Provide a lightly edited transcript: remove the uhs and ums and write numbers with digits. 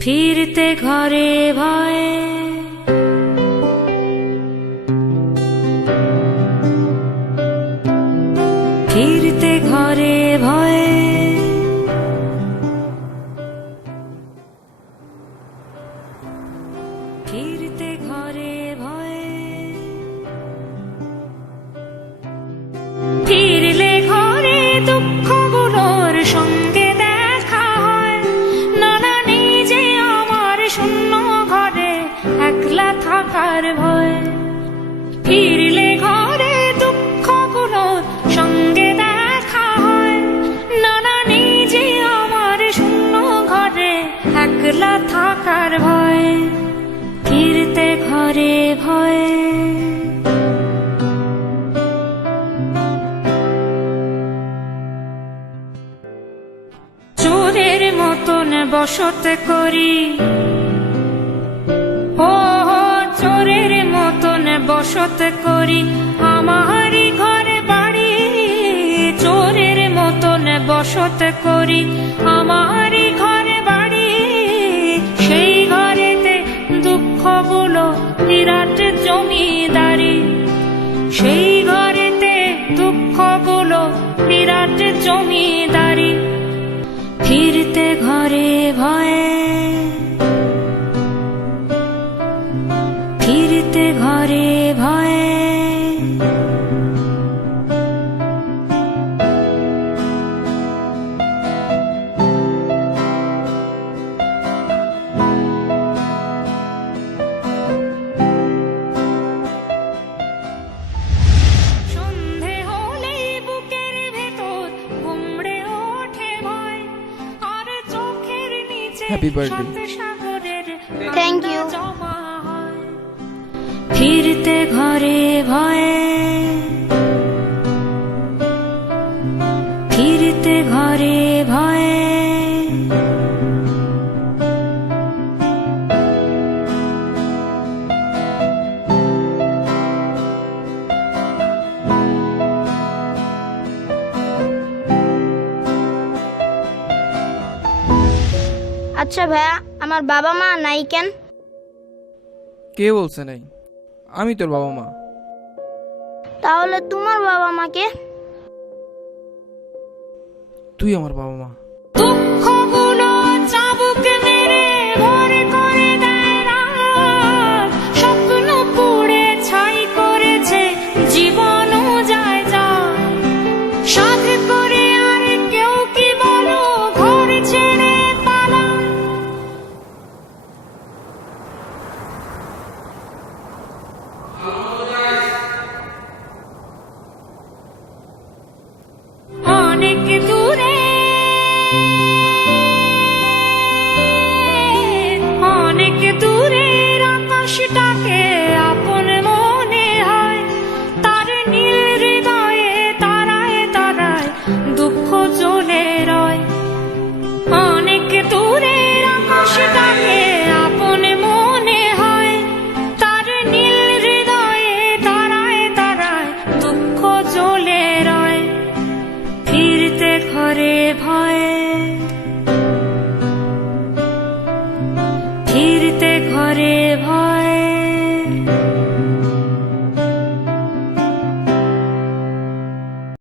ফিরতে ঘরে ভয়ে ফিরতে ঘরে ভয়ে ফিরতে ঘরে ভয়ে ফিরলে ঘরে দুঃখগুলোর সঙ্গে দেখা হয় নানা নিজে আমার শূন্য ঘরে একলা থাকার ভয় ফিরলে ঘরে দুঃখগুলোর সঙ্গে দেখা হয় নানা নিজে আমার শূন্য ঘরে একলা থাকার ভয় ফিরতে ঘরে ভয়ে চোরের মতন বসত করি ও চোরের মতন বসত করি আমারই ঘরে বাড়ি চোরের মতন বসত করি আমারই ঘরে বাড়ি সেই ঘরেতে দুঃখগুলো বিরাট জমিদারি সেই ঘরেতে দুঃখগুলো বিরাট জমিদারি ফিরতে ঘরে ভয়ে ফিরতে ঘরে ভয়ে সন্ধে হলেই বুকের ভেতর গুমড়ে ওঠে ভয় আর চোখের নিচে Happy birthday. সাত সাগরের Thank you. জমা হয় ফিরতে ঘরে ভয়ে ফিরতে ঘরে ভয়ে আচ্ছা ভাইয়া, আমার বাবা মা নাই কেন? কে বলছে নাই? আমি তোর বাবা মা। তাহলে তোমার বাবা মাকে? তুই আমার বাবা মা। দুঃখগুলো চাবুক মেরে ভর করে দেয় রাত স্বপ্ন পুড়ে ছাই করেছে জীবনও যায় যায় সাধ করে আর কেউ কি বলো ঘর ছেড়ে পালায় অনেক দূরে অনেক দূরের আকাশটা